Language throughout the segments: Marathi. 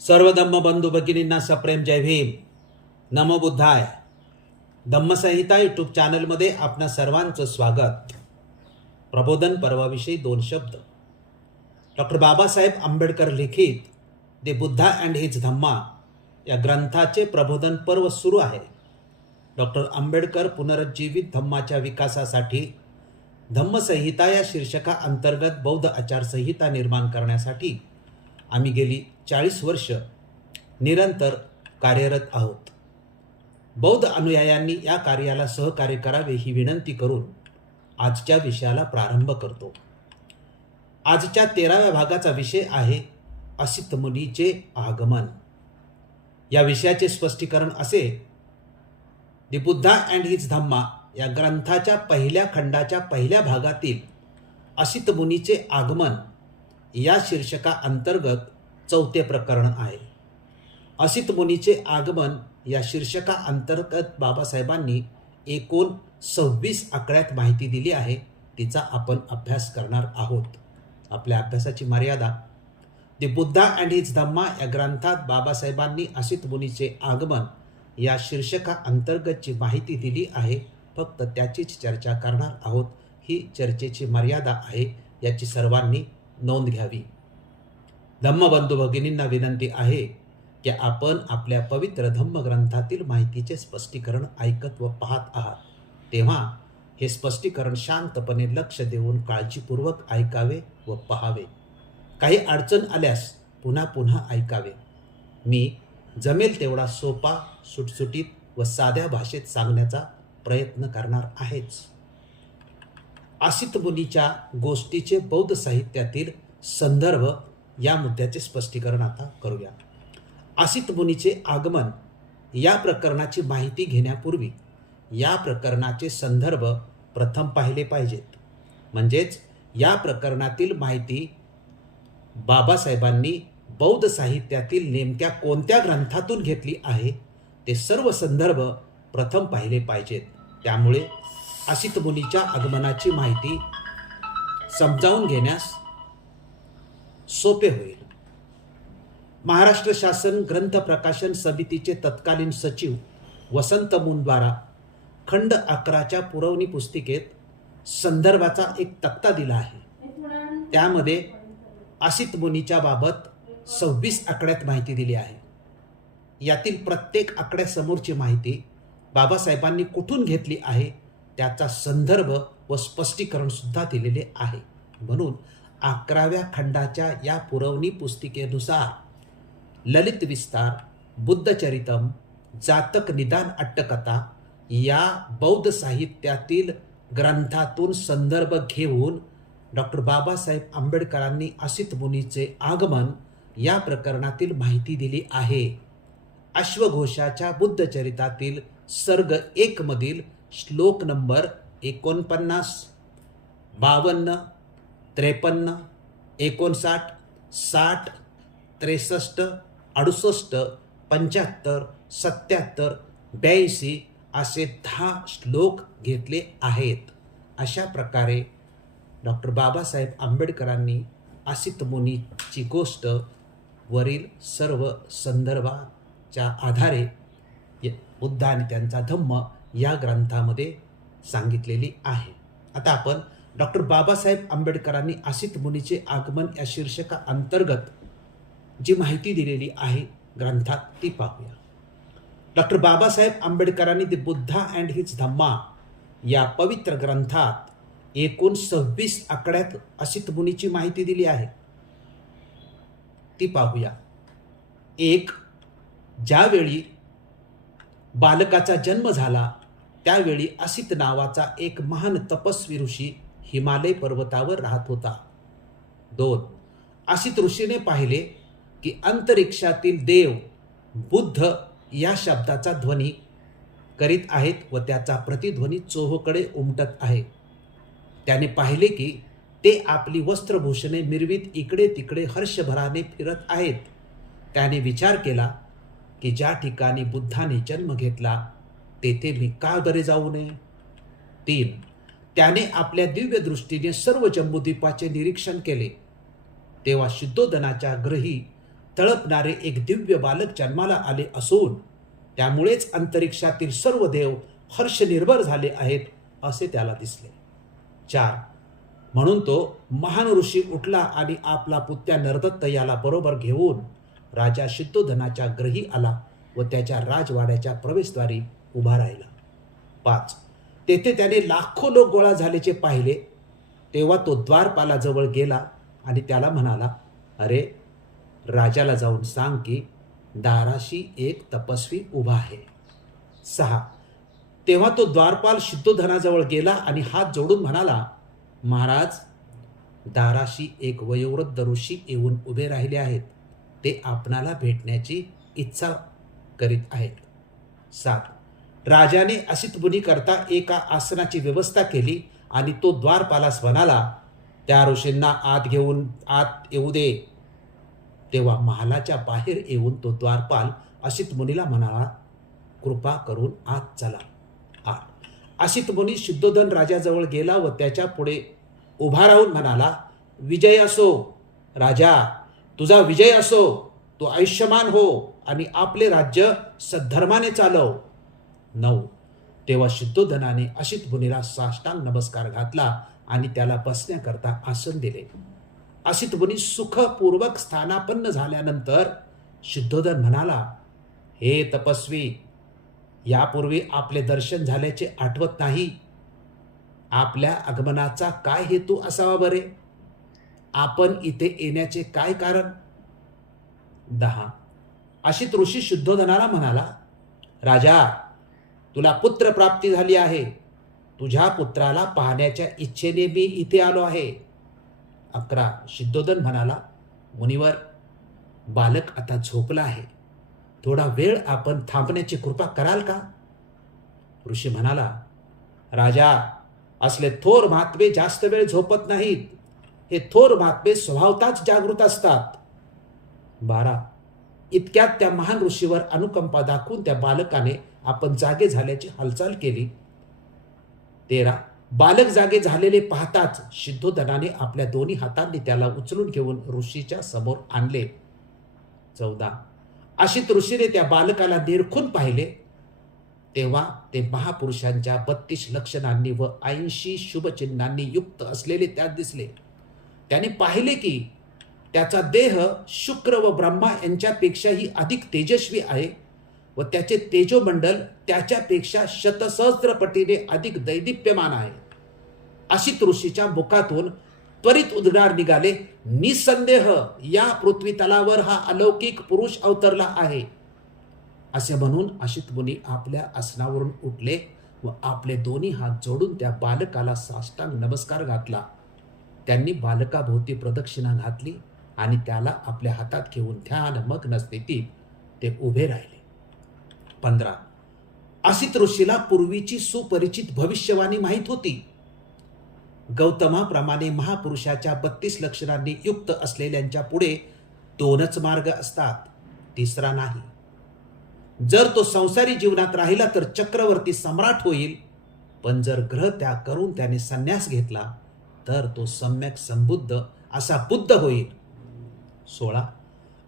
सर्व धम्म बंधू भगिनींना सप्रेम जय भीम. नमो बुद्धाय. धम्मसंहिता यूट्यूब चॅनलमध्ये आपणा सर्वांचं स्वागत. प्रबोधन पर्वाविषयी दोन शब्द. डॉक्टर बाबासाहेब आंबेडकर लिखित द बुद्धा अँड हिज धम्मा या ग्रंथाचे प्रबोधन पर्व सुरू आहे. डॉक्टर आंबेडकर पुनरुज्जीवित धम्माच्या विकासासाठी धम्मसंहिता या शीर्षका अंतर्गत बौद्ध आचारसंहिता निर्माण करण्यासाठी आम्ही गेली 40 वर्ष निरंतर कार्यरत आहोत. बौद्ध अनुयायांनी या कार्याला सहकार्य करावे ही विनंती करून आजच्या विषयाला प्रारंभ करतो. आजच्या 13व्या भागाचा विषय आहे असित मुनीचे आगमन. या विषयाचे स्पष्टीकरण असे: द बुद्धा अँड हिज धम्मा या ग्रंथाच्या पहिल्या खंडाच्या पहिल्या भागातील असित मुनीचे आगमन या शीर्षका अंतर्गत 4थे प्रकरण आहे. असित मुनीचे आगमन या शीर्षका अंतर्गत बाबासाहेबांनी एकूण 26 आकड्यात माहिती दिली आहे. तिचा आपण अभ्यास करणार आहोत. आपल्या अभ्यासाची मर्यादा: द बुद्धा अँड हिज धम्मा या ग्रंथात बाबासाहेबांनी असित मुनीचे आगमन या शीर्षका अंतर्गतची माहिती दिली आहे. फक्त त्याचीच चर्चा करणार आहोत. ही चर्चेची मर्यादा आहे, याची सर्वांनी नोंद घ्यावी. धम्मबंधू भगिनींना विनंती आहे की आपण आपल्या पवित्र धम्मग्रंथातील माहितीचे स्पष्टीकरण ऐकत व पाहत आहात, तेव्हा हे स्पष्टीकरण शांतपणे लक्ष देऊन काळजीपूर्वक ऐकावे व पाहावे. काही अडचण आल्यास पुन्हा पुन्हा ऐकावे. मी जमेल तेवढा सोपा, सुटसुटीत व साध्या भाषेत सांगण्याचा प्रयत्न करणार आहेच. असित मुनीच्या गोष्टीचे बौद्ध साहित्यातील संदर्भ या मुद्द्याचे स्पष्टीकरण आता करूया. असित मुनीचे आगमन या प्रकरणाची माहिती घेण्यापूर्वी या प्रकरणाचे संदर्भ प्रथम पाहिले पाहिजेत. म्हणजेच या प्रकरणातील माहिती बाबासाहेबांनी बौद्ध साहित्यातील नेमक्या कोणत्या ग्रंथातून घेतली आहे ते सर्व संदर्भ प्रथम पाहिले पाहिजेत. त्यामुळे असित मुनीच्या आगमनाची माहिती समजावून घेण्यास सोपे होईल. महाराष्ट्र शासन ग्रंथ प्रकाशन समितीचे तत्कालीन सचिव वसंत मुनद्वारा खंड 11च्या पुरवणी पुस्तिकेत संदर्भाचा एक तक्ता दिला आहे. त्यामध्ये असित मुनीच्या बाबत 26 आकड्यात माहिती दिली आहे. यातील प्रत्येक आकड्यासमोरची माहिती बाबासाहेबांनी कुठून घेतली आहे त्याचा संदर्भ व स्पष्टीकरण सुद्धा दिलेले आहे. म्हणून 11व्या खंडाच्या या पुरवणी पुस्तिकेनुसार ललित विस्तार, बुद्धचरितम, जातक निदान अट्टकथा या बौद्ध साहित्यातील ग्रंथातून संदर्भ घेऊन डॉक्टर बाबासाहेब आंबेडकरांनी असित मुनीचे आगमन या प्रकरणातील माहिती दिली आहे. अश्वघोषाच्या बुद्धचरितातील सर्ग 1 मधील श्लोक नंबर 49, 52, 53, 59, 60, 63, 68, 75, 77, 82 असे 10 श्लोक घेतले आहेत. अशा प्रकारे डॉक्टर बाबासाहेब आंबेडकरांनी असित मुनीची गोष्ट वरील सर्व संदर्भाच्या आधारे बुद्ध आणि त्यांचा धम्म या ग्रंथामध्ये सांगितलेली आहे. आता आपण डॉक्टर बाबासाहेब आंबेडकरांनी असित मुनीचे आगमन या शीर्षका अंतर्गत जी माहिती दिलेली आहे ग्रंथात ती पाहूया. डॉक्टर बाबासाहेब आंबेडकरांनी द बुद्धा अँड हिज धम्मा या पवित्र ग्रंथात एकूण 26 आकड्यात असित मुनीची माहिती दिली आहे. ती पाहूया. 1. ज्यावेळी बालकाचा जन्म झाला त्यावेळी असित नावाचा एक महान तपस्वी ऋषी हिमालय पर्वतावर राहत होता. 2. असित ऋषीने पाहिले की अंतरिक्षातील देव बुद्ध या शब्दाचा ध्वनी करीत आहेत व त्याचा प्रतिध्वनी चोहोकडे उमटत आहे. त्याने पाहिले की ते आपली वस्त्रभूषणे मिरवीत इकडे तिकडे हर्षभराने फिरत आहेत. त्याने विचार केला की ज्या ठिकाणी बुद्धाने जन्म घेतला तेथे मी का बरे जाऊ नये. 3. त्याने आपल्या दिव्य दृष्टीने सर्व जम्बूद्वीपाचे निरीक्षण केले. तेव्हा शुद्धोदनाच्या ग्रही तळपणारे एक दिव्य बालक जन्माला आले असून त्यामुळेच अंतरिक्षातील सर्व देव हर्षनिर्भर झाले आहेत असे त्याला दिसले. 4. म्हणून तो महान ऋषी उठला आणि आपला पुत्या नरदत्त याला बरोबर घेऊन राजा शुद्धोधनाच्या ग्रही आला व त्याच्या राजवाड्याच्या प्रवेशद्वारी उभा राहिला. 5. तेथे त्याने लाखो लोक गोळा झाल्याचे पाहिले. तेव्हा तो द्वारपालाजवळ गेला आणि त्याला म्हणाला, अरे, राजाला जाऊन सांग की दाराशी एक तपस्वी उभा आहे. 6. तेव्हा तो द्वारपाल शुद्धोधनाजवळ गेला आणि हात जोडून म्हणाला, महाराज, दाराशी एक वयोवृद्ध ऋषी येऊन उभे राहिले आहेत. ते आपणाला भेटण्याची इच्छा करीत आहेत. 7. राजाने असित मुनी करता एका आसनाची व्यवस्था केली आणि तो द्वारपालास म्हणाला, त्या ऋषींना आत घेऊन आत येऊ दे. तेव्हा महालाच्या बाहेर येऊन तो द्वारपाल असित मुनीला म्हणाला, कृपा करून आत चला. 8. असित मुनी शुद्धोधन राजाजवळ गेला व त्याच्या पुढे उभा राहून म्हणाला, विजय असो राजा, तुझा विजय असो. तू आयुष्यमान हो आणि आपले राज्य सद्धर्माने चालव. 9. तेव्हा शुद्धोधनाने असित मुनीला साष्टांग नमस्कार घातला आणि त्याला बसण्याकरता आसन दिले. असित मुनी सुखपूर्वक स्थानापन्न झाल्यानंतर शुद्धोधन म्हणाला, हे तपस्वी, यापूर्वी आपले दर्शन झाल्याचे आठवत नाही. आपल्या आगमनाचा काय हेतू असावा बरे? आपण इथे येण्याचे काय कारण? 10. असित ऋषी शुद्धोधनाला म्हणाला, राजा, तुला पुत्र प्राप्ती झाली आहे. तुझ्या पुत्राला पाहण्याच्या इच्छेने मी इथे आलो आहे. 11. शुद्धोधन म्हणाला, मुनिवर, बालक आता झोपला आहे. थोडा वेळ आपण थांबण्याची कृपा कराल का? ऋषी म्हणाला, राजा, असले थोर महात्मे जास्त वेळ झोपत नाहीत. हे थोर महात्मे स्वभावताच जागृत असतात. 12. इतक्यात त्या महान ऋषीवर अनुकंपा दाखवून त्या बालकाने आपण जागे झाल्याची हालचाल केली. 13. बालक जागे झालेले पाहताच शुद्धोधनाने आपल्या दोन्ही हातांनी त्याला उचलून घेऊन ऋषीच्या समोर आणले. 14. असित ऋषीने त्या बालकाला निरखून पाहिले. तेव्हा ते महापुरुषांच्या 32 लक्षणांनी व 80 शुभचिन्हांनी युक्त असलेले त्यात दिसले. त्याने पाहिले की त्याचा देह शुक्र व ब्रह्मा यांच्यापेक्षाही अधिक तेजस्वी आहे व त्याचे तेजोमंडल त्याच्यापेक्षा शतसहस्त्रपटीने अधिक दैदिप्यमान आहे. असित ऋषीच्या मुखातून त्वरित उद्गार निघाले, निसंदेह या पृथ्वी तलावर हा अलौकिक पुरुष अवतरला आहे. असे म्हणून असित मुनी आपल्या आसनावरून उठले व आपले दोन्ही हात जोडून त्या बालकाला साष्टांग नमस्कार घातला. त्यांनी बालकाभोवती प्रदक्षिणा घातली आणि त्याला आपल्या हातात घेऊन ध्यानमग्न स्थितीत ते उभे राहिले. 15. असित ऋषीला पूर्वीची सुपरिचित भविष्यवाणी माहीत होती. गौतमाप्रमाणे महापुरुषाच्या 32 लक्षणांनी युक्त असलेल्यांच्या पुढे 2च मार्ग असतात, तिसरा नाही. जर तो संसारी जीवनात राहिला तर चक्रवर्ती सम्राट होईल, पण जर ग्रहत्याग करून त्याने संन्यास घेतला तर तो सम्यक संबुद्ध असा बुद्ध होईल. 16.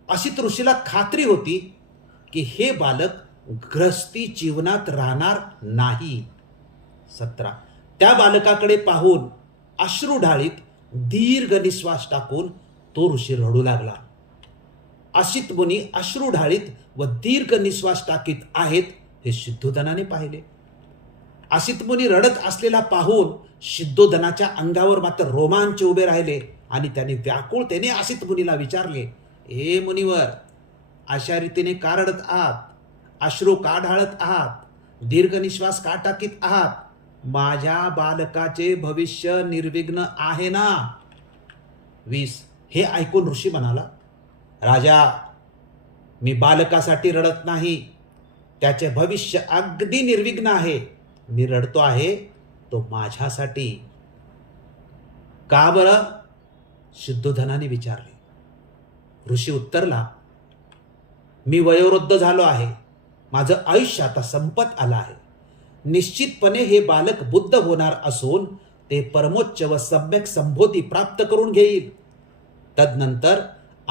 असित ऋषीला खात्री होती की हे बालक गृहस्थी जीवनात राहणार नाही. 17. त्या बालकाकडे पाहून अश्रू ढाळीत दीर्घ निश्वास टाकून तो ऋषी रडू लागला. असित मुनी अश्रू ढाळीत व दीर्घ निश्वास टाकीत आहेत हे शुद्धोधनाने पाहिले. असित मुनी रडत असलेला पाहून शुद्धोधनाच्या अंगावर मात्र रोमांच उभे राहिले आणि त्याने व्याकुळतेने असित मुनीला विचारले, हे मुनिवर, अशा रीतीने का रडत आहात? अश्रू का ढाळत आहात? दीर्घ निश्वास का टाकीत आहात? माझ्या बालकाचे भविष्य निर्विघ्न आहे ना? 20. हे ऐकून ऋषी म्हणाला, राजा, मी बालकासाठी रडत नाही. त्याचे भविष्य अगदी निर्विघ्न आहे. मी रडतो आहे तो माझ्यासाठी. का बरं? शुद्धोधनाने विचारले. ऋषी उत्तरला, मी वयोवृद्ध झालो आहे. माझं आयुष्य आता संपत आलं आहे. निश्चितपणे हे बालक बुद्ध होणार असून ते परमोच्च व सम्यक संबोधी प्राप्त करून घेईल. तदनंतर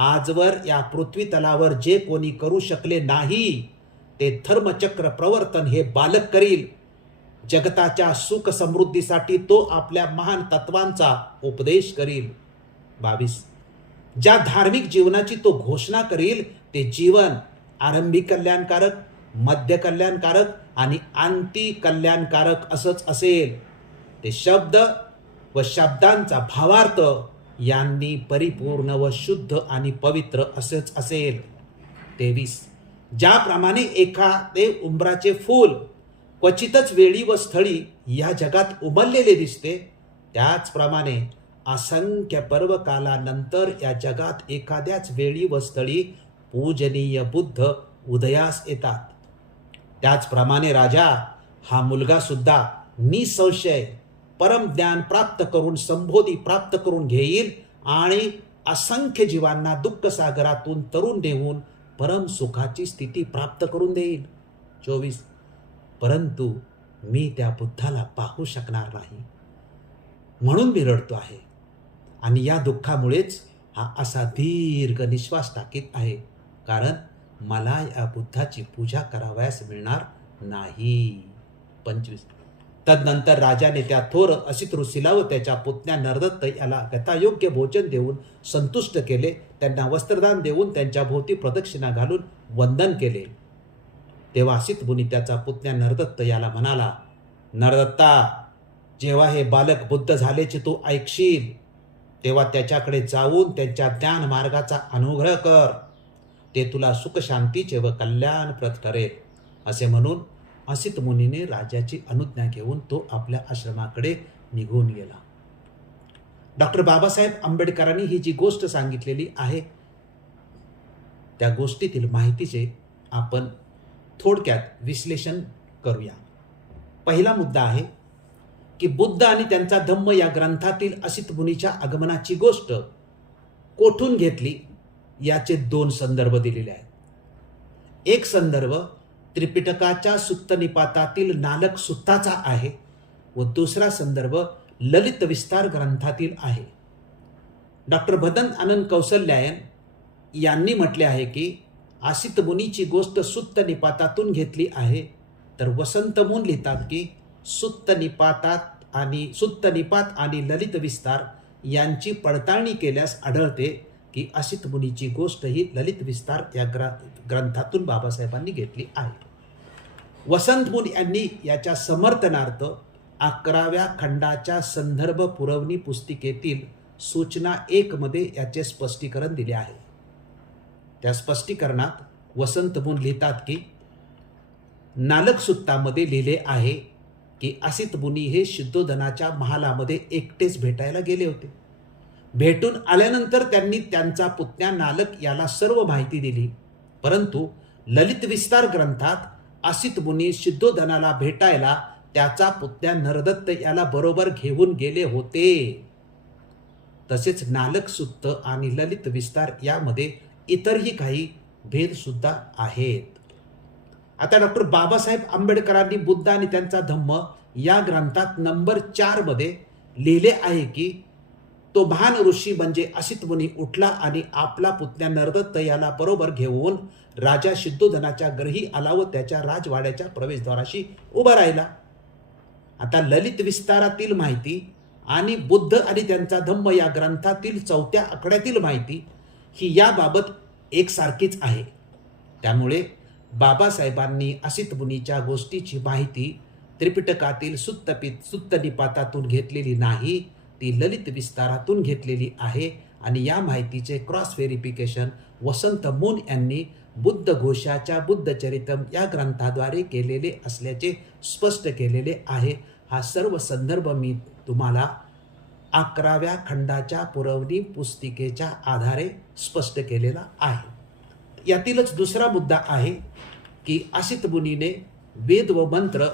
आजवर या पृथ्वी तलावर जे कोणी करू शकले नाही ते धर्मचक्र प्रवर्तन हे बालक करील. जगताच्या सुख समृद्धीसाठी तो आपल्या महान तत्वांचा उपदेश करील. 22. ज्या धार्मिक जीवनाची तो घोषणा करील ते जीवन आरंभी कल्याणकारक, मध्य कल्याणकारक आणि अंती कल्याणकारक असंच असेल. ते शब्द व शब्दांचा भावार्थ यांनी परिपूर्ण व शुद्ध आणि पवित्र असेच असेल. 23. ज्याप्रमाणे एखादे उंबराचे फूल क्वचितच वेळी व स्थळी या जगात उमललेले दिसते, त्याचप्रमाणे असंख्य पर्वकालानंतर या जगात एखाद्याच वेळी व स्थळी पूजनीय बुद्ध उदयास येतात. त्याचप्रमाणे राजा हा मुलगा सुद्धा निसंशय परमज्ञान प्राप्त करून संबोधी प्राप्त करून घेईल आणि असंख्य जीवांना दुःख सागरातून तरुण नेऊन परम सुखाची स्थिती प्राप्त करून देईल. 24. परंतु मी त्या बुद्धाला पाहू शकणार नाही म्हणून मी रडतो आहे आणि या दुःखामुळेच हा असा दीर्घ निश्वास टाकीत आहे, कारण मला या बुद्धाची पूजा करावयास मिळणार नाही. 25. तदनंतर राजाने त्या थोर असित ऋषीला व त्याच्या पुतण्या नरदत्त याला गतायोग्य भोजन देऊन संतुष्ट केले. त्यांना वस्त्रदान देऊन त्यांच्या भोवती प्रदक्षिणा घालून वंदन केले. तेव्हा असित मुनी त्याचा पुतण्या नरदत्त याला म्हणाला, नरदत्ता, जेव्हा हे बालक बुद्ध झाल्याचे तू ऐकशील तेव्हा त्याच्याकडे जाऊन त्यांच्या ज्ञान मार्गाचा अनुग्रह कर. ते तुला सुख शांतीचे व कल्याणप्रद ठरेल. असे म्हणून असित मुनीने राजाची अनुज्ञा घेऊन तो आपल्या आश्रमाकडे निघून गेला. डॉक्टर बाबासाहेब आंबेडकरांनी ही जी गोष्ट सांगितलेली आहे त्या गोष्टीतील माहितीचे आपण थोडक्यात विश्लेषण करूया. पहिला मुद्दा आहे की बुद्ध आणि त्यांचा धम्म या ग्रंथातील असित मुनीच्या आगमनाची गोष्ट कोठून घेतली याचे 2 संदर्भ दिलेले आहेत. एक संदर्भ त्रिपिटकाच्या सुत्त निपातातील नालक सुत्ताचा आहे व दुसरा संदर्भ ललित विस्तार ग्रंथातील आहे. डॉक्टर भदंत आनंद कौसल्यायन यांनी म्हटले आहे की असित मुनीची गोष्ट सुत्त निपातातून घेतली आहे, तर वसंत मून लिहितात की सुत्त निपात आणि ललित विस्तार यांची पडताळणी केल्यास आढळते की असित मुनीची गोष्ट ही ललित विस्तार या ग्रंथातून बाबासाहेबांनी घेतली आहे. वसंत मून यांनी याच्या समर्थनार्थ 11व्या खंडाच्या संदर्भ पुरवणी पुस्तिकेतील सूचना 1 मध्ये याचे स्पष्टीकरण दिले आहे. त्या स्पष्टीकरणात वसंत मून लिहितात की नालक सुत्तामध्ये लिहिले आहे की असित मुनी हे शुद्धोधनाच्या महालामध्ये एकटेच भेटायला गेले होते. भेटून आल्यानंतर त्यांनी त्यांचा पुतण्या नालक याला सर्व माहिती दिली, परंतु ललित विस्तार ग्रंथात असित मुनी शुद्धोधनाला भेटायला त्याचा पुतण्या नरदत्त याला बरोबर घेऊन गेले होते. तसेच नालक सुत्त आणि ललित विस्तार यामध्ये इतरही काही भेद सुद्धा आहेत. आता डॉक्टर बाबासाहेब आंबेडकरांनी बुद्ध आणि त्यांचा धम्म या ग्रंथात नंबर 4 मध्ये लिहिले आहे की तो महान ऋषी म्हणजे असित मुनी उठला आणि आपला पुतण्या नरदत्त याला बरोबर घेऊन राजा शुद्धोधनाच्या घरी आला व त्याच्या राजवाड्याच्या प्रवेशद्वाराशी उभा राहिला. आता ललित विस्तारातील माहिती आणि बुद्ध आणि त्यांचा धम्म या ग्रंथातील 4थ्या आकड्यातील माहिती ही याबाबत एकसारखीच आहे. त्यामुळे बाबासाहेबांनी असित मुनीच्या गोष्टीची माहिती त्रिपिटकातील सुत्त निपातातून घेतलेली नाही, ती ललित विस्तारातून घेतलेली आहे आणि या माहितीचे क्रॉस व्हेरिफिकेशन वसंत मून यांनी बुद्ध घोषाच्या बुद्धचरितम या ग्रंथाद्वारे केलेले असल्याचे स्पष्ट केलेले आहे. हा सर्व संदर्भ मी तुम्हाला 11व्या खंडाच्या पुरवणी पुस्तिकेच्या आधारे स्पष्ट केलेला आहे. यातीलच दुसरा मुद्दा आहे की असित मुनीने वेद व मंत्र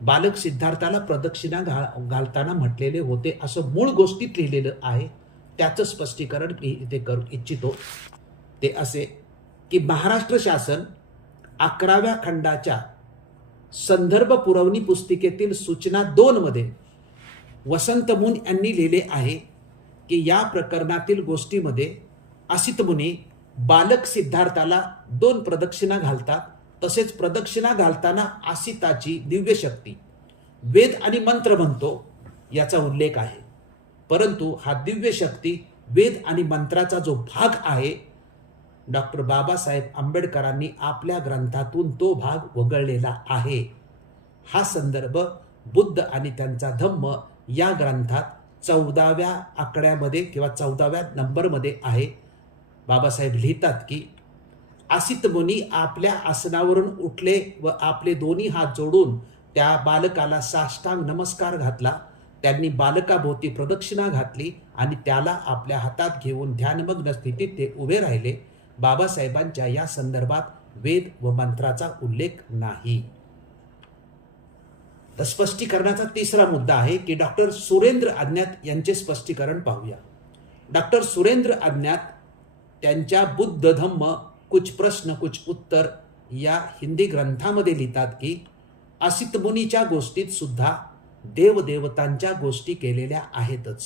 बालक सिद्धार्थाला प्रदक्षिणा घालताना म्हटलेले होते असं मूळ गोष्टीत लिहिलेलं आहे. त्याचं स्पष्टीकरण मी इथे करू इच्छितो. ते असे की महाराष्ट्र शासन 11व्या खंडाच्या संदर्भ पुरवणी पुस्तिकेतील सूचना 2 मध्ये वसंत मून यांनी लिहिले आहे की या प्रकरणातील गोष्टीमध्ये असित मुनी बालक सिद्धार्थाला 2 प्रदक्षिणा घालतात. तसेच प्रदक्षिणा घालताना आसिताची दिव्य शक्ती वेद आणि मंत्र म्हणतो याचा उल्लेख आहे. परंतु हा दिव्य शक्ती वेद आणि मंत्राचा जो भाग आहे, डॉक्टर बाबासाहेब आंबेडकरांनी आपल्या ग्रंथातून तो भाग वगळलेला आहे. हा संदर्भ बुद्ध आणि त्यांचा धम्म या ग्रंथात 14व्या आकड्यामध्ये किंवा 14व्या नंबरमध्ये आहे. बाबासाहेब लिहितात की असित मुनी आपल्या आसनावरून उठले व आपले दोन्ही हात जोडून त्या बालकाला साष्टांग नमस्कार घातला. त्यांनी बालकाभोवती प्रदक्षिणा घातली आणि त्याला आपल्या हातात घेऊन ध्यानमग्न स्थितीत ते उभे राहिले. बाबासाहेबांच्या या संदर्भात वेद व मंत्राचा उल्लेख नाही. तर स्पष्टीकरणाचा तिसरा मुद्दा आहे की डॉक्टर सुरेंद्र अज्ञात यांचे स्पष्टीकरण पाहूया. डॉक्टर सुरेंद्र अज्ञात त्यांच्या बुद्ध धम्म कुछ प्रश्न कुछ उत्तर या हिंदी ग्रंथामध्ये लिहितात की असित मुनीच्या गोष्टीत सुद्धा देवदेवतांच्या गोष्टी केलेल्या आहेतच.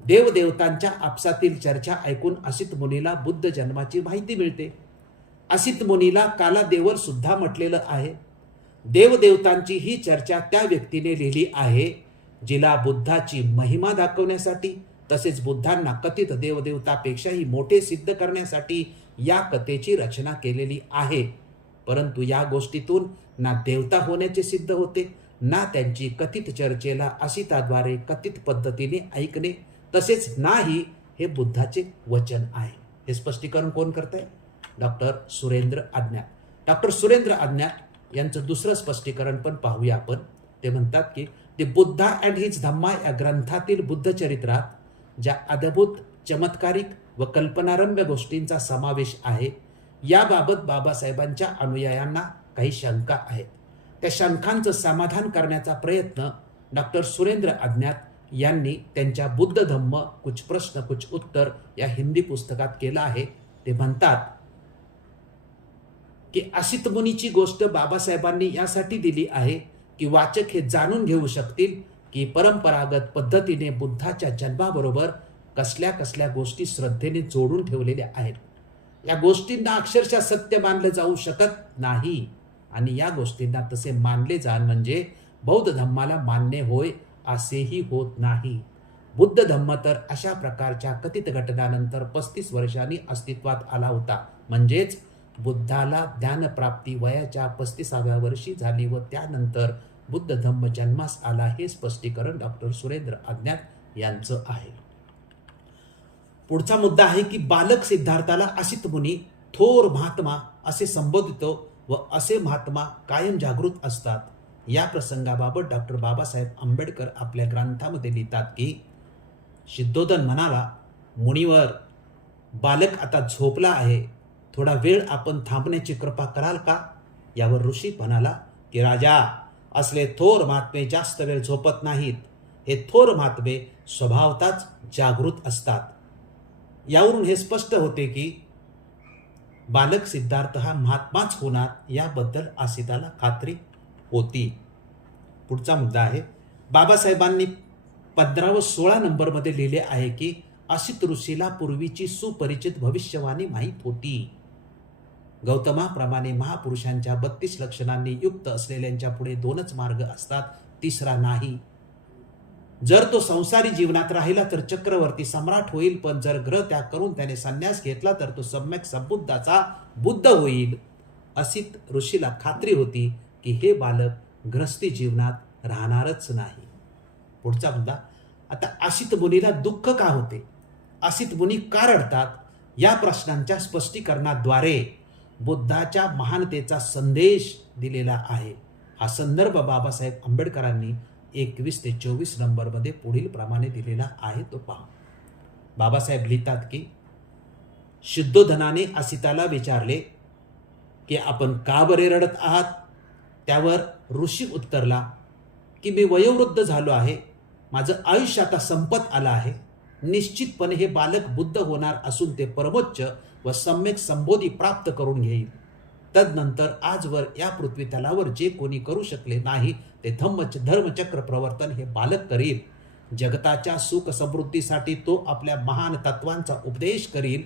देवदेवतांच्या आपसातील चर्चा ऐकून असित मुनीला बुद्ध जन्माची माहिती मिळते. असित मुनीला कालादेवर सुद्धा म्हटलेलं आहे. देवदेवतांची ही चर्चा त्या व्यक्तीने लिहिली आहे जिला बुद्धाची महिमा दाखवण्यासाठी तसेच बुद्धांना कथित देवदेवतापेक्षाही मोठे सिद्ध करण्यासाठी या कथेची रचना केलेली आहे. परंतु या गोष्टीतून ना देवता होण्याचे सिद्ध होते, ना त्यांची कथित चर्चेला असिताद्वारे कथित पद्धतीने ऐकणे, तसेच नाही हे बुद्धाचे वचन आहे. हे स्पष्टीकरण कोण करतंय? डॉक्टर सुरेंद्र अज्ञात. डॉक्टर सुरेंद्र अज्ञात यांचं दुसरं स्पष्टीकरण पण पाहूया आपण. ते म्हणतात की ते बुद्धा अँड हिज धम्मा या ग्रंथातील बुद्ध चरित्रात ज्या अद्भुत चमत्कारिक व कल्पनारम्य गोष्टींचा समावेश आहे याबाबत बाबासाहेबांच्या अनुयायांना काही शंका आहेत. त्या शंकांचं समाधान करण्याचा प्रयत्न डॉक्टर सुरेंद्र अज्ञात यांनी त्यांच्या बुद्ध धम्म कुछ प्रश्न कुछ उत्तर या हिंदी पुस्तकात केला आहे. ते म्हणतात की असित मुनीची गोष्ट बाबासाहेबांनी यासाठी दिली आहे की वाचक हे जाणून घेऊ शकतील की परंपरागत पद्धतीने बुद्धाच्या जन्माबरोबर कसल्या कसल्या गोष्टी श्रद्धेने जोडून ठेवलेल्या आहेत. या गोष्टींना अक्षरशः सत्य मानले जाऊ शकत नाही आणि या गोष्टींना तसे मानले जाण म्हणजे बौद्ध धम्माला मान्य होय असेही होत नाही. बुद्ध धम्म तर अशा प्रकारच्या कथित घटनांनंतर 35 वर्षांनी अस्तित्वात आला होता. म्हणजेच बुद्धाला ज्ञानप्राप्ती वयाच्या 35व्या वर्षी झाली व त्यानंतर बुद्ध धम्म जन्मास आला. हे स्पष्टीकरण डॉक्टर सुरेंद्र अज्ञात यांचं आहे. पुढचा मुद्दा आहे की बालक सिद्धार्थाला असित मुनी थोर महात्मा असे संबोधितो व असे महात्मा कायम जागृत असतात. या प्रसंगाबाबत डॉक्टर बाबासाहेब आंबेडकर आपल्या ग्रंथामध्ये लिहितात की सिद्धोधन म्हणाला, मुनीवर, बालक आता झोपला आहे, थोडा वेळ आपण थांबण्याची कृपा कराल का? यावर ऋषी म्हणाला की राजा, असले थोर महात्मे जास्त वेळ झोपत नाहीत. हे थोर महात्मे स्वभावताच जागृत असतात. यावरून हे स्पष्ट होते की बालक सिद्धार्थ हा महात्माच होणार याबद्दल आसिताला खात्री होती. पुढचा मुद्दा आहे बाबासाहेबांनी 15 व 16 नंबरमध्ये लिहिले आहे की असित ऋषीला पूर्वीची सुपरिचित भविष्यवाणी माहीत होती. गौतमाप्रमाणे महापुरुषांच्या 32 लक्षणांनी युक्त असलेल्यांच्या पुढे 2च मार्ग असतात, तिसरा नाही. जर तो संसारी जीवनात राहिला तर चक्रवर्ती सम्राट होईल, पण जर ग्रह त्याग करून त्याने संन्यास घेतला तर तो सम्यक संबुद्धाचा बुद्ध होईल. असित ऋषीला खात्री होती की हे बालक गृहस्थी जीवनात राहणारच नाही. पुढचा मुद्दा, आता असित मुनीला दुःख का होते, असित मुनी का रडतात, या प्रश्नांच्या स्पष्टीकरणाद्वारे बुद्धाच्या महानतेचा संदेश दिलेला आहे. हा संदर्भ बाबासाहेब आंबेडकरांनी 21 ते 24 नंबरमध्ये पुढील प्रमाणे दिलेला आहे, तो पहा. बाबासाहेब लिहितात की शुद्धोधनाने असिताला विचारले की आपण का बरे रडत आहात? त्यावर ऋषी उत्तरला की मी वयोवृद्ध झालो आहे, माझं आयुष्य आता संपत आलं आहे. निश्चितपणे हे बालक बुद्ध होणार असून ते परमोच्च व सम्यक संबोधी प्राप्त करून घेईल. तदनंतर आजवर या पृथ्वी तलावर जे कोणी करू शकले नाही ते धर्मचक्र प्रवर्तन हे बालक करील. जगताच्या सुख समृद्धीसाठी तो आपल्या महान तत्वांचा उपदेश करील.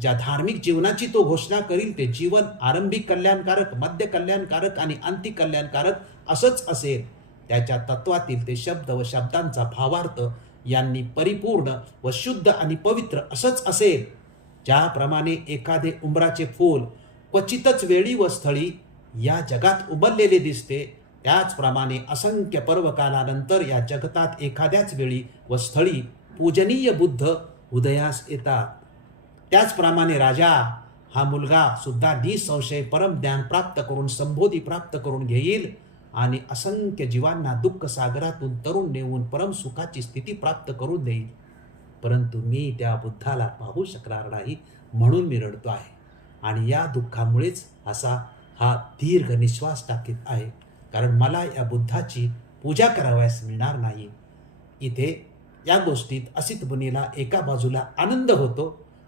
ज्या धार्मिक जीवनाची तो घोषणा करील ते जीवन आरंभिक कल्याणकारक, मध्य कल्याणकारक आणि अंती कल्याणकारक असंच असेल. त्याच्या तत्वातील ते शब्द व शब्दांचा भावार्थ यांनी परिपूर्ण व शुद्ध आणि पवित्र असंच असेल. ज्याप्रमाणे एखादे उंबराचे फूल क्वचितच वेळी व स्थळी या जगात उमललेले दिसते, त्याचप्रमाणे असंख्य पर्वकालानंतर या जगतात एखाद्याच वेळी व स्थळी पूजनीय बुद्ध उदयास येतात. त्याचप्रमाणे राजा हा मुलगा सुद्धा निसंशय परमज्ञान प्राप्त करून संबोधी प्राप्त करून घेईल आणि असंख्य जीवांना दुःख सागरातून तरुण नेऊन परमसुखाची स्थिती प्राप्त करून देईल. परंतु मी त्या बुद्धाला पाहू शकणार नाही, म्हणून मी रडतो आहे आणि या दुःखामुळेच हा दीर्घ निश्वास टाकीत आहे, कारण मला या बुद्धाची पूजा करावयास मिळणार नाही. इथे या गोष्टीत असित मुनीला एका बाजूला आनंद होतो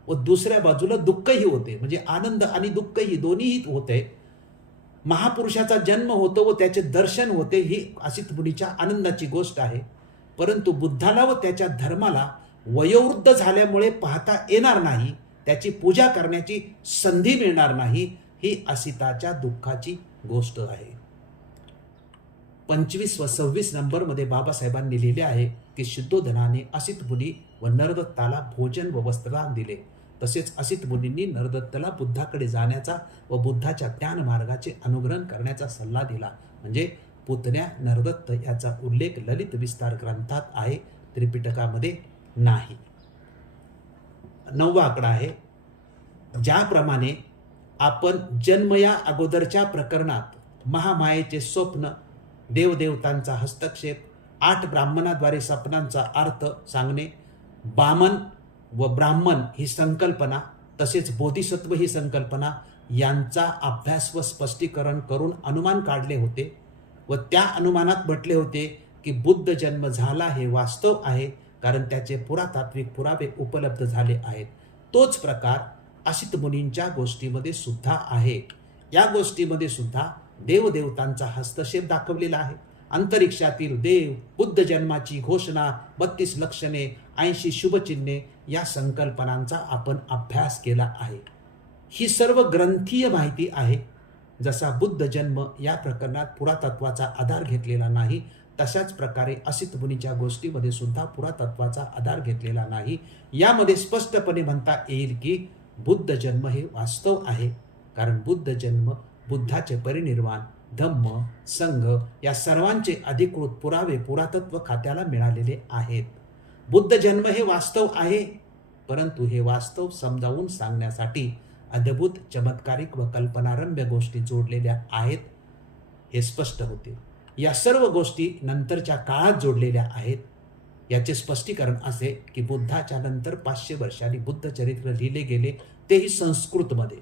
व दुसऱ्या बाजूला दुःखही होते. म्हणजे आनंद आणि दुःखही दोन्हीही होते. महापुरुषाचा जन्म होतो व त्याचे दर्शन होते, ही असित मुनीच्या आनंदाची गोष्ट आहे. परंतु बुद्धाला व त्याच्या धर्माला वयोवृद्ध झाल्यामुळे पाहता येणार नाही, त्याची पूजा करण्याची संधी मिळणार नाही, ही असिताच्या दुःखाची गोष्ट आहे. 25 व 26 नंबरमध्ये बाबासाहेबांनी लिहिले आहे की शुद्धोधनाने असित मुनी व नरदत्ताला भोजन व वस्त्रदान दिले. तसेच असित मुनींनी नरदत्ताला बुद्धाकडे जाण्याचा व बुद्धाच्या ज्ञान मार्गाचे अनुग्रहण करण्याचा सल्ला दिला. म्हणजे पुतण्या नरदत्त याचा उल्लेख ललित विस्तार ग्रंथात आहे, त्रिपिटकामध्ये नाही. 9वा आकडा आहे. ज्याप्रमाणे आपण जन्म या अगोदरच्या प्रकरणात महामायेचे स्वप्न, देवदेवतांचा हस्तक्षेप, 8 ब्राह्मणाद्वारे स्वप्नांचा अर्थ सांगणे, बामन व ब्राह्मण ही संकल्पना, तसेच बोधिसत्व ही संकल्पना यांचा अभ्यास व स्पष्टीकरण करून अनुमान काढले होते व त्या अनुमानात म्हटले होते की बुद्ध जन्म झाला हे वास्तव आहे, कारण त्याचे पुरातात्विक पुरावे उपलब्ध झाले आहेत. तोच प्रकार असित मुनींच्या गोष्टीमध्ये सुद्धा आहे. या गोष्टीमध्ये सुद्धा देवदेवतांचा हस्तक्षेप दाखवलेला आहे. अंतरिक्षातील देव, बुद्ध जन्माची घोषणा, 32 लक्षणे, 80 शुभचिन्हे या संकल्पनांचा आपण अभ्यास केला आहे. ही सर्व ग्रंथीय माहिती आहे. जसा बुद्ध जन्म या प्रकरणात पुरातत्वाचा आधार घेतलेला नाही, तशाच प्रकारे असित मुनीच्या गोष्टीमध्ये सुद्धा पुरातत्वाचा आधार घेतलेला नाही. यामध्ये स्पष्टपणे म्हणता येईल की बुद्ध जन्म हे वास्तव आहे, कारण बुद्ध जन्म, बुद्धाचे परिनिर्वाण, धम्म, संघ या सर्वांचे अधिकृत पुरावे पुरातत्व खात्याला मिळालेले आहेत. बुद्ध जन्म हे वास्तव आहे, परंतु हे वास्तव समजावून सांगण्यासाठी अद्भुत, चमत्कारिक व कल्पनारम्य गोष्टी जोडलेल्या आहेत, हे स्पष्ट होते. या सर्व गोष्टी नंतरच्या काळात जोडलेल्या आहेत. याचे स्पष्टीकरण असे की बुद्धाच्या नंतर 500 वर्षांनी बुद्ध चरित्र लिहिले गेले, तेही संस्कृतमध्ये.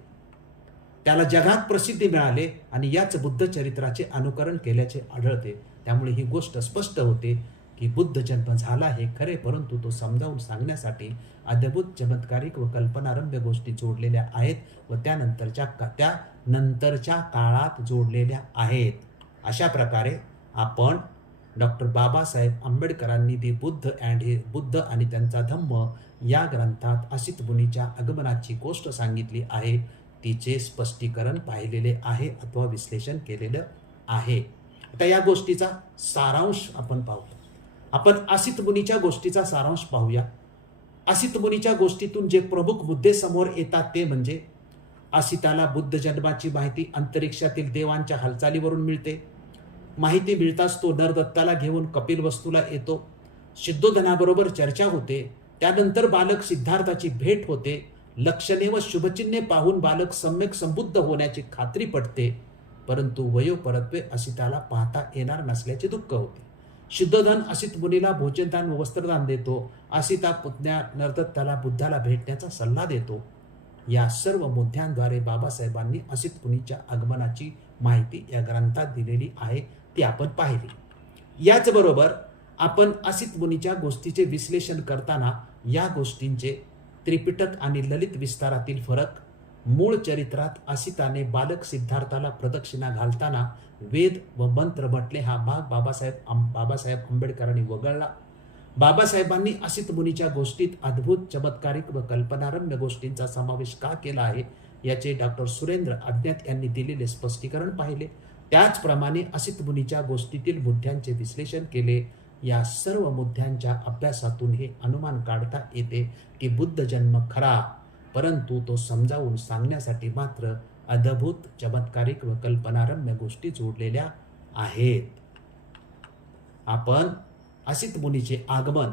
त्याला जगात प्रसिद्धी मिळाले आणि याच बुद्ध चरित्राचे अनुकरण केल्याचे आढळते. त्यामुळे ही गोष्ट स्पष्ट होते की बुद्ध जन्म झाला हे खरे, परंतु तो समजावून सांगण्यासाठी अद्भुत, चमत्कारिक व कल्पनारम्य गोष्टी जोडलेल्या आहेत व त्यानंतरच्या काळात जोडलेल्या आहेत. अशा प्रकारे आपण डॉक्टर बाबासाहेब आंबेडकरांनी दी बुद्ध आणि त्यांचा धम्म या ग्रंथात असित मुनीच्या आगमनाची गोष्ट सांगितली आहे. तिचे स्पष्टीकरण पाहिलेले आहे अथवा विश्लेषण केलेलं आहे. आता या गोष्टीचा सारांश आपण पाहू. आपण असित मुनीच्या गोष्टीचा सारांश पाहूया. असित मुनीच्या गोष्टीतून जे प्रमुख मुद्दे समोर येतात ते म्हणजे असिताला बुद्ध जन्माची माहिती अंतरिक्षातील देवांच्या हालचालीवरून मिळते. माहिती मिळताच तो नरदत्ताला घेऊन कपिलवस्तूला येतो. शुद्धोधनाबरोबर चर्चा होते. त्यानंतर बालक सिद्धार्थाची भेट होते. लक्षणे व शुभचिन्हे पाहून बालक सम्यक संबुद्ध होण्याची खात्री पटते, परंतु वयोपरत्वे असिताला पाहता येणार नसल्याचे दुःख होते. शुद्धोधन असित मुनीला भोजनदान व वस्त्रदान देतो. असिता पुतण्या नरदत्ताला बुद्धाला भेटण्याचा सल्ला देतो. या सर्व मुद्द्यांद्वारे बाबासाहेबांनी असित मुनीच्या आगमनाची माहिती या ग्रंथात दिलेली आहे, ती आपण पाहिली. याचबरोबर आपण असित मुनीच्या गोष्टीचे विश्लेषण करताना या गोष्टींचे त्रिपिटक आणि ललित विस्तारातील फरक, मूळ चरित्रात असिताने बालक सिद्धार्थाला प्रदक्षिणा घालताना वेद व मंत्र म्हटले हा भाग बाबासाहेब आंबेडकरांनी वगळला. बाबासाहेबांनी असित मुनीच्या गोष्टीत अद्भुत, चमत्कारिक व कल्पनारम्य गोष्टींचा समावेश का केला आहे याचे डॉक्टर सुरेंद्र अज्ञात यांनी दिलेले स्पष्टीकरण पाहिले. त्याचप्रमाणे असित मुनीच्या गोष्टीतील मुद्द्यांचे विश्लेषण केले. या सर्व मुद्द्यांच्या अभ्यासातून हे अनुमान काढता येते की बुद्ध जन्म खरा, परंतु तो समजावून सांगण्यासाठी मात्र अद्भुत, चमत्कारिक व कल्पनारम्य गोष्टी जोडलेल्या आहेत. आपण असित मुनीचे आगमन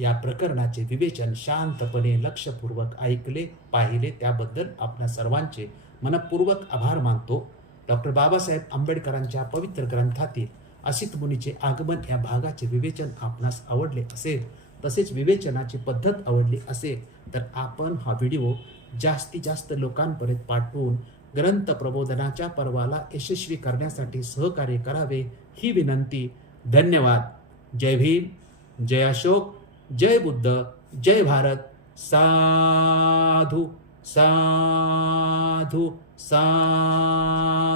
या प्रकरणाचे विवेचन शांतपणे, लक्षपूर्वक ऐकले, पाहिले, त्याबद्दल आपल्या सर्वांचे मनपूर्वक आभार मानतो. डॉक्टर बाबासाहेब आंबेडकरांच्या पवित्र ग्रंथातील असित मुनीचे आगमन या भागाचे विवेचन आपणास आवडले असेल, तसेच विवेचनाची पद्धत आवडली असेल, तर आपण हा व्हिडिओ जास्तीत जास्त लोकांपर्यंत पाठवून ग्रंथ प्रबोधनाच्या पर्वाला यशस्वी करण्यासाठी सहकार्य करावे ही विनंती. धन्यवाद. जय भीम, जय अशोक, जय बुद्ध, जय भारत. साधू साधू साधू.